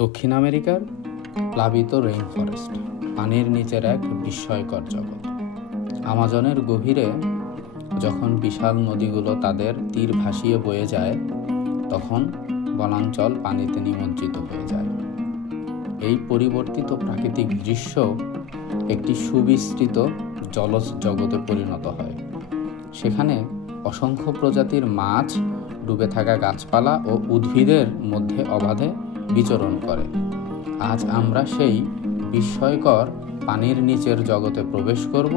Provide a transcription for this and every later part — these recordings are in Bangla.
দক্ষিণ আমেরিকার প্লাবিত রেইন ফরেস্ট পানির নিচের এক বিস্ময়কর জগৎ। আমাজনের গভীরে যখন বিশাল নদীগুলো তাদের তীর ভাসিয়ে বয়ে যায়, তখন বনাঞ্চল পানিতে নিমজ্জিত হয়ে যায়। এই পরিবর্তিত প্রাকৃতিক দৃশ্য একটি সুবিস্তৃত জলজ জগতে পরিণত হয়। সেখানে অসংখ্য প্রজাতির মাছ ডুবে থাকা গাছপালা ও উদ্ভিদের মধ্যে অবাধে বিচরণ করে। আজ আমরা সেই বিস্ময়কর পানির নিচের জগতে প্রবেশ করব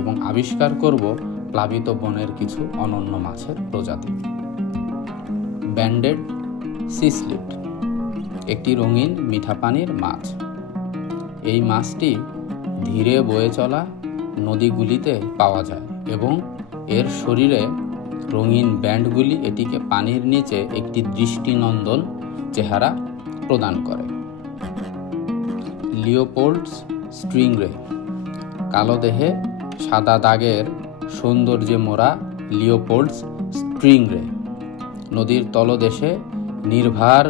এবং আবিষ্কার করব প্লাবিত বনের কিছু অনন্য মাছের প্রজাতি। ব্যান্ডেড সি স্লিট একটি রঙিন মিঠা পানির মাছ। এই মাছটি ধীরে বয়ে চলা নদীগুলিতে পাওয়া যায় এবং এর শরীরে রঙিন ব্যান্ডগুলি এটিকে পানির নিচে একটি দৃষ্টিনন্দন চেহারা প্রদান করে। লিওপোল্ডস স্ট্রিংরে কালো দেহে সাদা দাগের সৌন্দর্যে মোড়া লিওপোল্ডস স্ট্রিংরে নদীর তলদেশে নির্ভার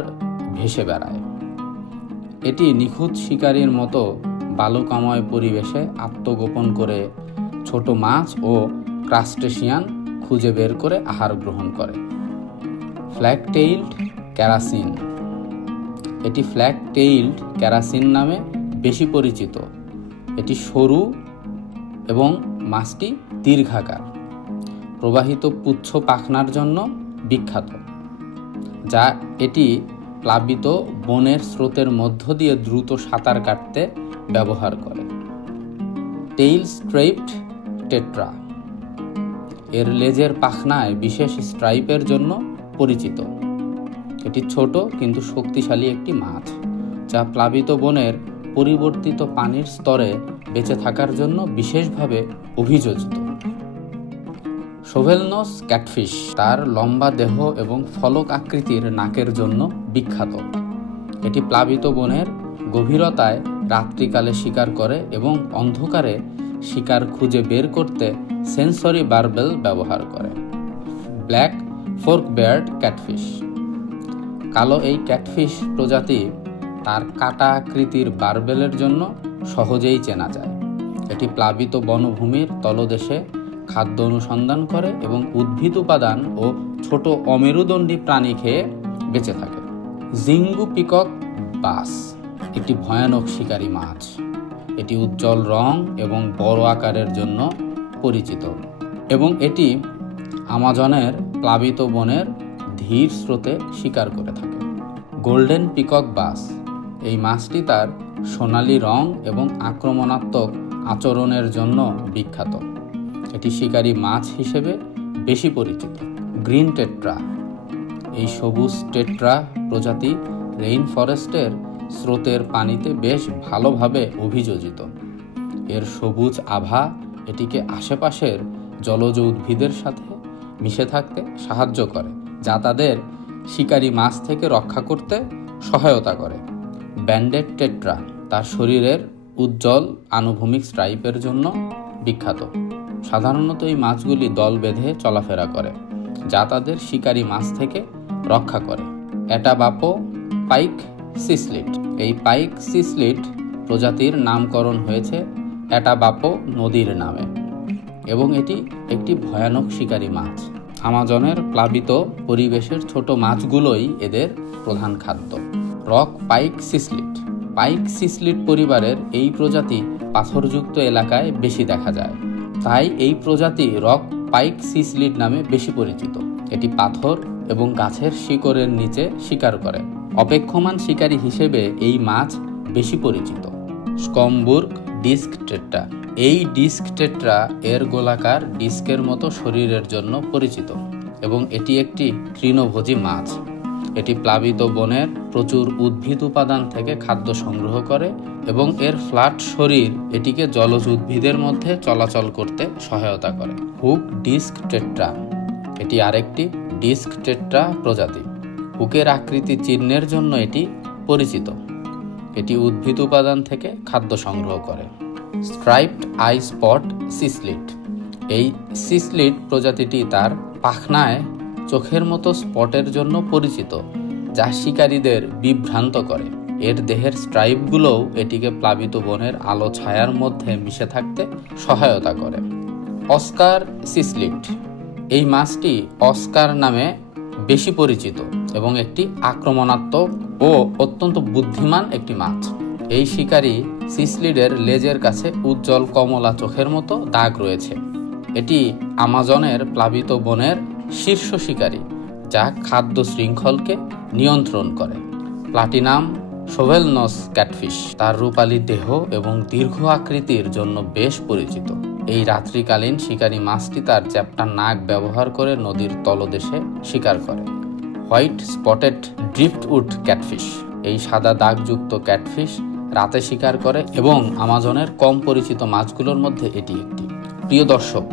ভেসে বেড়ায়। এটি নিখুঁত শিকারীর মতো বালুকাময় পরিবেশে আত্মগোপন করে ছোট মাছ ও ক্রাস্টেশিয়ান খুঁজে বের করে আহার গ্রহণ করে। ফ্ল্যাগ টেইলড ক্যারাসিন এটি ফ্ল্যাগ টেইলড ক্যারাসিন নামে বেশি পরিচিত। এটি সরু এবং মাছটি দীর্ঘাকার, প্রবাহিত পুচ্ছ পাখনার জন্য বিখ্যাত, যা এটি প্লাবিত বনের স্রোতের মধ্য দিয়ে দ্রুত সাঁতার কাটতে ব্যবহার করে। টেইল স্ট্রাইপড টেট্রা এর লেজের পাখনায় বিশেষ স্ট্রাইপের জন্য পরিচিত। এটি ছোট কিন্তু শক্তিশালী একটি মাছ, যা প্লাবিত বনের পরিবর্তিত পানির স্তরে বেঁচে থাকার জন্য বিশেষভাবে অভিযোজিত। শোভেলনোস ক্যাটফিশ তার লম্বা দেহ এবং ফলক আকৃতির নাকের জন্য বিখ্যাত। এটি প্লাবিত বনের গভীরতায় রাত্রিকালে শিকার করে এবং অন্ধকারে শিকার খুঁজে বের করতে সেন্সরি বারবেল ব্যবহার করে। ব্ল্যাক ফোর্ক বেয়ার্ড ক্যাটফিশ কালো এই ক্যাটফিশ প্রজাতি তার কাটা আকৃতির বারবেলের জন্য সহজেই চেনা যায়। এটি প্লাবিত বনভূমির তলদেশে খাদ্য অনুসন্ধান করে এবং উদ্ভিদ উপাদান ও ছোট অমেরুদণ্ডী প্রাণী খেয়ে বেঁচে থাকে। জিঙ্গু পিকক বাস একটি ভয়ানক শিকারী মাছ। এটি উজ্জ্বল রং এবং বড় আকারের জন্য পরিচিত এবং এটি আমাজনের প্লাবিত বনের ধীর স্রোতে শিকার করে থাকে। গোল্ডেন পিকক বাস এই মাছটি তার সোনালী রং এবং আক্রমণাত্মক আচরণের জন্য বিখ্যাত। এটি শিকারী মাছ হিসেবে বেশি পরিচিত। গ্রিন টেট্রা এই সবুজ টেট্রা প্রজাতি রেইন ফরেস্টের স্রোতের পানিতে বেশ ভালোভাবে অভিযোজিত। এর সবুজ আভা এটিকে আশেপাশের জলজ উদ্ভিদের সাথে মিশে থাকতে সাহায্য করে, যা তাদের শিকারী মাছ থেকে রক্ষা করতে সহায়তা করে। ব্যান্ডেড টেট্রা তার শরীরের উজ্জ্বল আনুভূমিক স্ট্রাইপের জন্য বিখ্যাত। সাধারণত এই মাছগুলি দল বেঁধে চলাফেরা করে, যা তাদের শিকারী মাছ থেকে রক্ষা করে। অ্যাটাবাপো পাইক সিসলিট এই পাইক সিসলিট প্রজাতির নামকরণ হয়েছে অ্যাটাবাপো নদীর নামে এবং এটি একটি ভয়ানক শিকারী মাছ। আমাজনের প্লাবিত পরিবেশের ছোট মাছগুলোই এদের প্রধান খাদ্য। রক পাইক সিসলিট পাইক সিসলিট পরিবারের এই প্রজাতি পাথরযুক্ত এলাকায় বেশি দেখা যায়, তাই এই প্রজাতি রক পাইক সিসলিট নামে বেশি পরিচিত। এটি পাথর এবং গাছের শিকড়ের নিচে শিকার করে। অপেক্ষমান শিকারী হিসেবে এই মাছ বেশি পরিচিত। স্কমবুর্গ ডিস্ক টেট্রা এই ডিস্ক টেট্রা এর গোলাকার ডিস্কের মতো শরীরের জন্য পরিচিত এবং এটি একটি তৃণভোজী মাছ। এটি প্লাবিত বনের প্রচুর উদ্ভিদ উপাদান থেকে খাদ্য সংগ্রহ করে এবং এর ফ্ল্যাট শরীর এটিকে জলজ উদ্ভিদের মধ্যে চলাচল করতে সহায়তা করে। হুক ডিস্ক টেট্রা এটি আরেকটি ডিস্ক টেট্রা প্রজাতি। হুকের আকৃতি চিহ্নের জন্য এটি পরিচিত। এটি উদ্ভিদ উপাদান থেকে খাদ্য সংগ্রহ করে। স্ট্রাইপড আই স্পট সিসলিট এই সিসলিট প্রজাতিটি তার পাখনায় চোখের মতো স্পটের জন্য পরিচিত, যা শিকারীদের বিভ্রান্ত করে। এর দেহের স্ট্রাইপগুলোও এটিকে প্লাবিত বনের আলো ছায়ার মধ্যে মিশে থাকতে সহায়তা করে। অস্কার সিসলিড, এই মাছটি অস্কার নামে বেশি পরিচিত এবং একটি আক্রমণাত্মক ও অত্যন্ত বুদ্ধিমান একটি মাছ। এই শিকারী সিসলিডের লেজের কাছে উজ্জ্বল কমলা চোখের মতো দাগ রয়েছে। এটি আমাজনের প্লাবিত বনের শীর্ষ শিকারী, যা খাদ্য শৃঙ্খলকে নিয়ন্ত্রণ করে। প্লাটিনাম সোভেলনস ক্যাটফিশ তার রূপালী দেহ এবং দীর্ঘ আকৃতির জন্য বেশ পরিচিত। এই রাত্রিকালীন শিকারী মাছটি তার চ্যাপ্টা নাক ব্যবহার করে নদীর তলদেশে শিকার করে। হোয়াইট স্পটেড ড্রিফটউড ক্যাটফিশ, এই সাদা দাগযুক্ত ক্যাটফিশ রাতে শিকার করে এবং আমাজনের কম পরিচিত মাছগুলোর মধ্যে এটি একটি। প্রিয় দর্শক,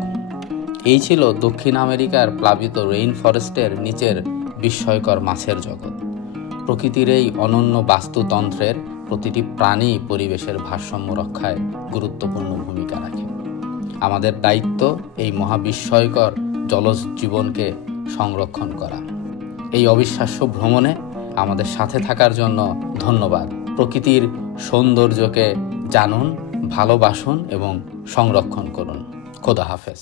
এই ছিল দক্ষিণ আমেরিকার প্লাবিত রেইন ফরেস্টের নিচের বিস্ময়কর মাছের জগৎ। প্রকৃতির এই অনন্য বাস্তুতন্ত্রের প্রতিটি প্রাণী পরিবেশের ভারসাম্য রক্ষায় গুরুত্বপূর্ণ ভূমিকা রাখে। আমাদের দায়িত্ব এই মহাবিস্ময়কর জলজ জীবনকে সংরক্ষণ করা। এই অবিশ্বাস্য ভ্রমণে আমাদের সাথে থাকার জন্য ধন্যবাদ। প্রকৃতির সৌন্দর্যকে জানুন, ভালোবাসুন এবং সংরক্ষণ করুন। খোদা হাফেজ।